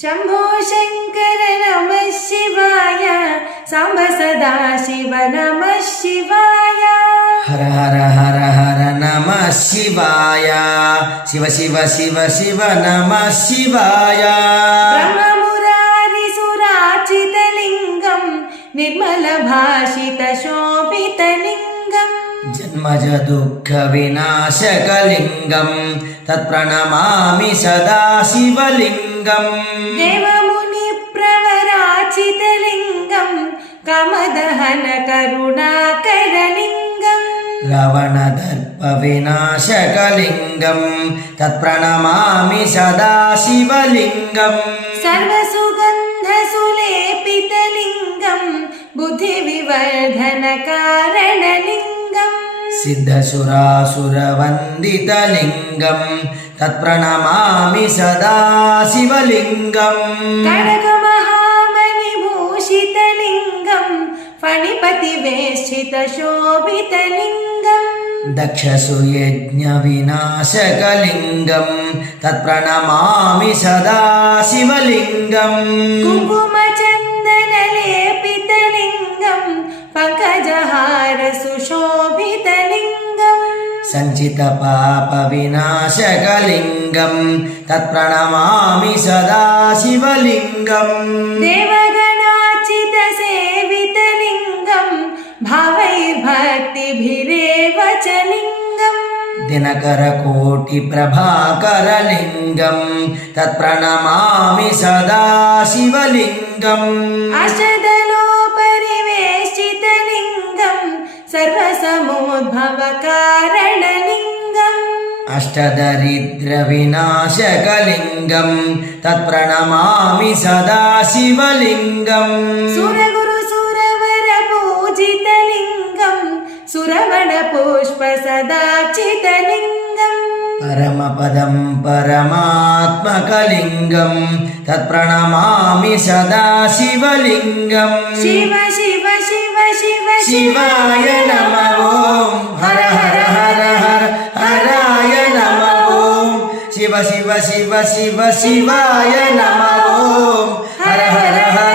शम्भो शङ्कर नमः शिवाय साम्ब सदा शिव नमः शिवाय हर हर हर हर नमः शिवाय शिव शिव शिव शिव नमः शिवाय ब्रह्ममुरारिसुरार्चितलिङ्गं निर्मलभाषितशोभितलिङ्गम् जन्मज दुःखविनाशकलिङ्गं तत्प्रणमामि सदा शिवलिङ्गम् देवमुनिप्रवरार्चितलिङ्गं कामदहन करुणाकरलिङ्गम् रावणदर्पविनाशकलिङ्गं तत्प्रणमामि सदा शिवलिङ्गम् सर्वसुगन्धसुलेपितलिङ्गं बुद्धिविवर्धनकारणलिङ्गम् सिद्धसुरासुरवन्दितलिङ्गं तत्प्रणमामि सदा शिवलिङ्गम् कनकमहामणिभूषितलिङ्गं फणिपतिवेष्टितशोभितलिङ्गम् दक्षसुयज्ञविनाशकलिङ्गं तत्प्रणमामि सदा शिवलिङ्गम् कुङ्कुमचन्दनलेपितलिङ्गं पङ्कजहारसुशोभितलिङ्गम् सञ्चितपापविनाशकलिङ्गं तत्प्रणमामि सदा शिवलिङ्गम् देवगणार्चितसेवितलिङ्गं भावैर्भक्तिभिरेव च लिङ्गम् दिनकरकोटिप्रभाकरलिङ्गं तत्प्रणमामि सदा शिवलिङ्गम् अष्टदलोपरिवेष्टितलिङ्गं सर्वसमोद्भवकारणलिङ्गम् अष्टदरिद्रविनाशकलिङ्गं तत्प्रणमामि सदा शिवलिङ्गम् सुरगुरुसुरवरपूजितलिङ्गं सुरवणपुष्पसदार्चितलिङ्गम् परमपदं परमात्मकलिङ्गं तत्प्रणमामि सदा शिवलिङ्गम् शिव शिव शिव शिव शिवाय नमः ॐ हर हर हर हर हराय नमः ॐ शिव शिव शिव शिव शिवाय नमः ॐ हर हर हर